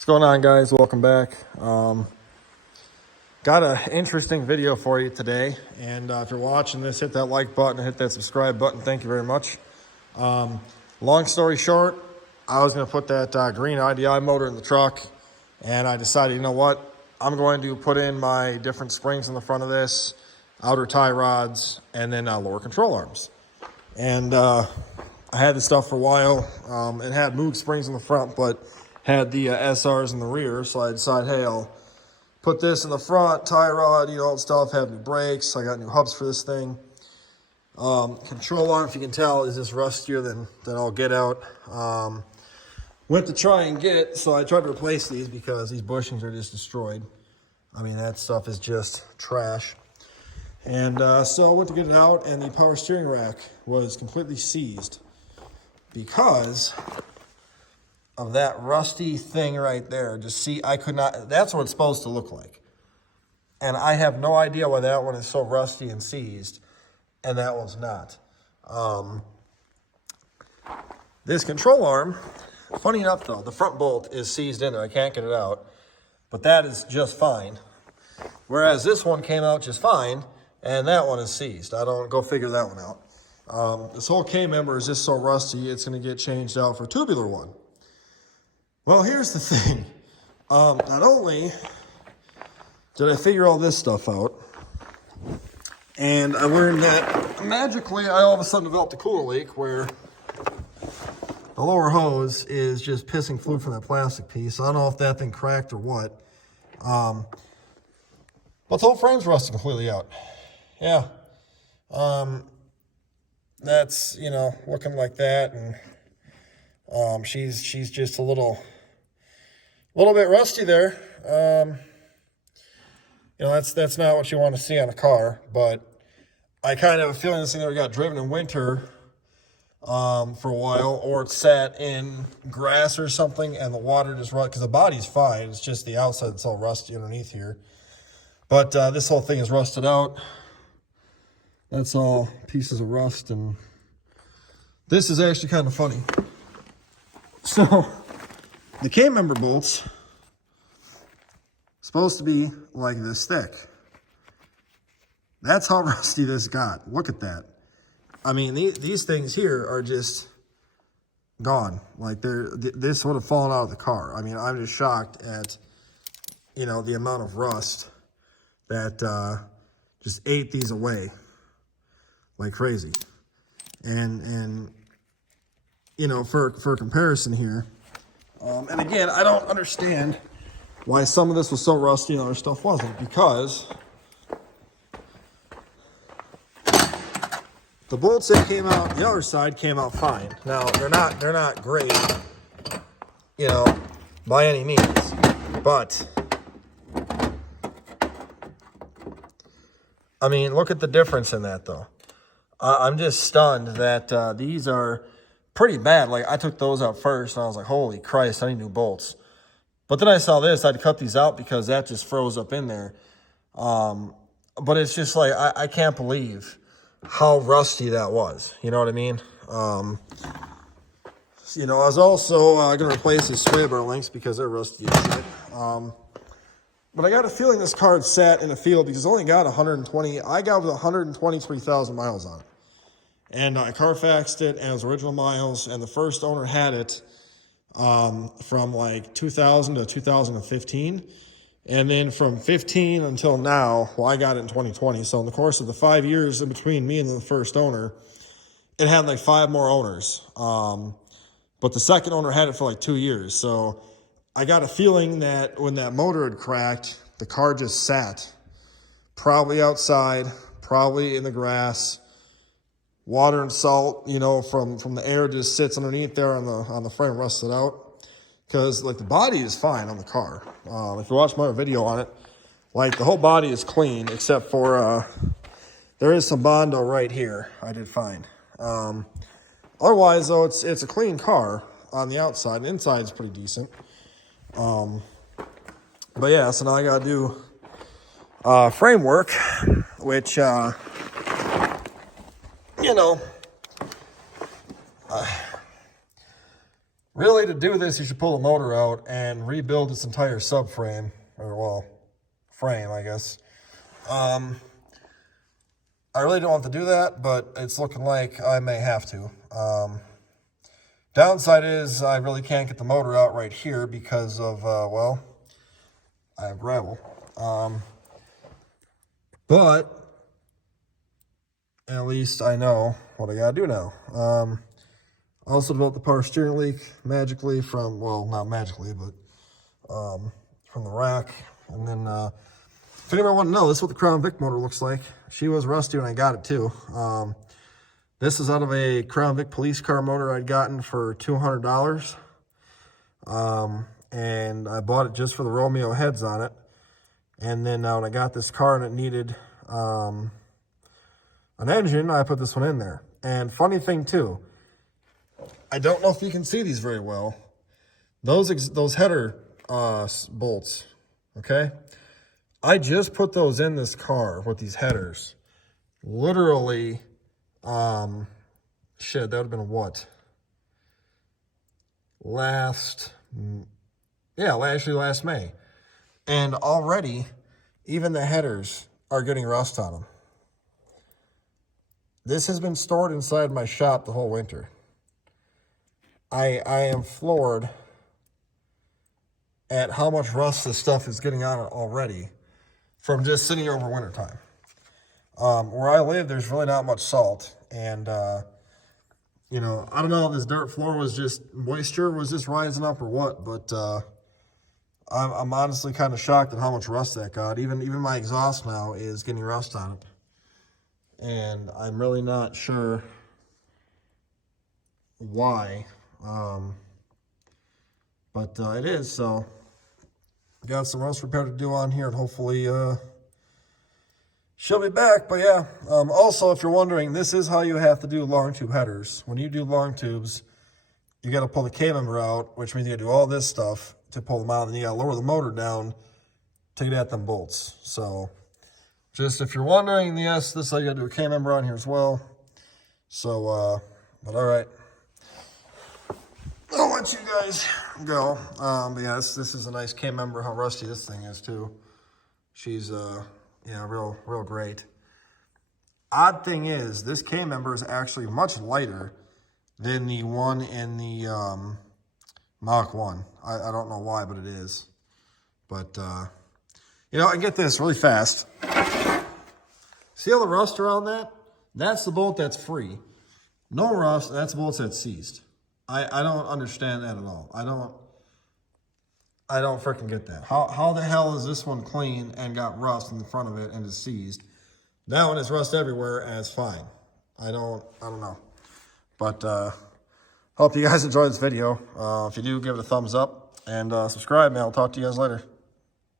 What's going on, guys? Welcome back. Got an interesting video for you today, and if you're watching this, hit that like button and hit that subscribe button. Thank you very much. Long story short, I was going to put that green IDI motor in the truck, and I decided, you know what, I'm going to put in my different springs in the front of this, outer tie rods, and then lower control arms. And I had this stuff for a while. It had Moog springs in the front, but had the SRs in the rear, so I decided, hey, I'll put this in the front, tie rod, all that stuff, have new brakes. I got new hubs for this thing. Control arm, if you can tell, is just rustier than I'll get out. Went to try and get, so I tried to replace these because these bushings are just destroyed. I mean, that stuff is just trash. And so I went to get it out, and the power steering rack was completely seized because of that rusty thing right there. Just see, I could not, that's what it's supposed to look like. And I have no idea why that one is so rusty and seized, and that one's not. This control arm, funny enough though, the front bolt is seized in there. I can't get it out, but that is just fine. Whereas this one came out just fine, and that one is seized. I don't, go figure that one out. This whole K-member is just so rusty, it's gonna get changed out for a tubular one. Well, here's the thing. Not only did I figure all this stuff out, and I learned that magically I all of a sudden developed a coolant leak where the lower hose is just pissing fluid from that plastic piece. I don't know if that thing cracked or what. But the whole frame's rusted completely out. Yeah. That's, looking like that, and she's just a little bit rusty there. That's not what you want to see on a car, but I kind of have a feeling this thing never got driven in winter for a while, or it sat in grass or something and the water just run, because the body's fine, it's just the outside that's all rusty underneath here. But this whole thing is rusted out. That's all pieces of rust, and this is actually kind of funny. So the K-member bolts supposed to be like this thick. That's how rusty this got. Look at that. I mean, these things here are just gone. Like this would have fallen out of the car. I mean, I'm just shocked at, the amount of rust that just ate these away like crazy. And for comparison here, and again, I don't understand why some of this was so rusty and other stuff wasn't, because the bolts that came out the other side came out fine. Now they're not great, by any means, but I mean, look at the difference in that though. I'm just stunned that these are pretty bad. Like, I took those out first, and I was like, holy Christ, I need new bolts. But then I saw this. I'd cut these out because that just froze up in there. But it's just like, I can't believe how rusty that was. You know what I mean? I was also going to replace the sway bar links because they're rusty as shit. But I got a feeling this car sat in the field because it's only got 120. I got 123,000 miles on it. And I Carfaxed it, and it was original miles, and the first owner had it from like 2000 to 2015. And then from 15 until now, well, I got it in 2020. So in the course of the 5 years in between me and the first owner, it had like 5 more owners. But the second owner had it for like 2 years. So I got a feeling that when that motor had cracked, the car just sat. Probably outside, probably in the grass. Water and salt, from the air just sits underneath there on the frame, rusted out. Because, like, the body is fine on the car. If you watch my video on it, like, the whole body is clean, except for, there is some Bondo right here. I did fine. Otherwise, though, it's a clean car on the outside. The inside is pretty decent. But, yeah, so now I got to do framework, which, Really, to do this, you should pull the motor out and rebuild this entire subframe, or well, frame, I guess. I really don't want to do that, but it's looking like I may have to. Downside is I really can't get the motor out right here because of, well, I have gravel. But at least I know what I gotta do now. Also developed the power steering leak magically from, well, not magically, but from the rack. And then, if anyone want to know, this is what the Crown Vic motor looks like. She was rusty when I got it too. This is out of a Crown Vic police car motor I'd gotten for $200. And I bought it just for the Romeo heads on it. And then when I got this car and it needed an engine, I put this one in there. And funny thing too, I don't know if you can see these very well. Those header bolts, okay? I just put those in this car with these headers. Literally, shit, that would have been what? Last May. And already, even the headers are getting rust on them. This has been stored inside my shop the whole winter. I am floored at how much rust this stuff is getting on it already from just sitting here over wintertime. Where I live, there's really not much salt. And, you know, I don't know if this dirt floor was just, moisture was just rising up or what, but I'm honestly kind of shocked at how much rust that got. Even my exhaust now is getting rust on it. And I'm really not sure why. But it is, so got some rust repair to do on here, and hopefully she'll be back. But yeah, also, if you're wondering, this is how you have to do long tube headers. When you do long tubes, you got to pull the K-member out, which means you got to do all this stuff to pull them out, and you got to lower the motor down to get at them bolts. So just if you're wondering, yes, this is how you got to do a K-member on here as well. So, but all right. I'll let you guys go. But yeah, this is a nice K-member. How rusty this thing is too. She's yeah, real great. Odd thing is, this K-member is actually much lighter than the one in the Mach 1. I don't know why, but it is. But you know, and get this really fast. See all the rust around that? That's the bolt that's free. No rust. That's the bolt that's seized. I don't understand that at all. I don't freaking get that. How the hell is this one clean and got rust in the front of it and is seized? That one is rust everywhere and it's fine. I don't know. But hope you guys enjoyed this video. If you do, give it a thumbs up and subscribe, man. I'll talk to you guys later.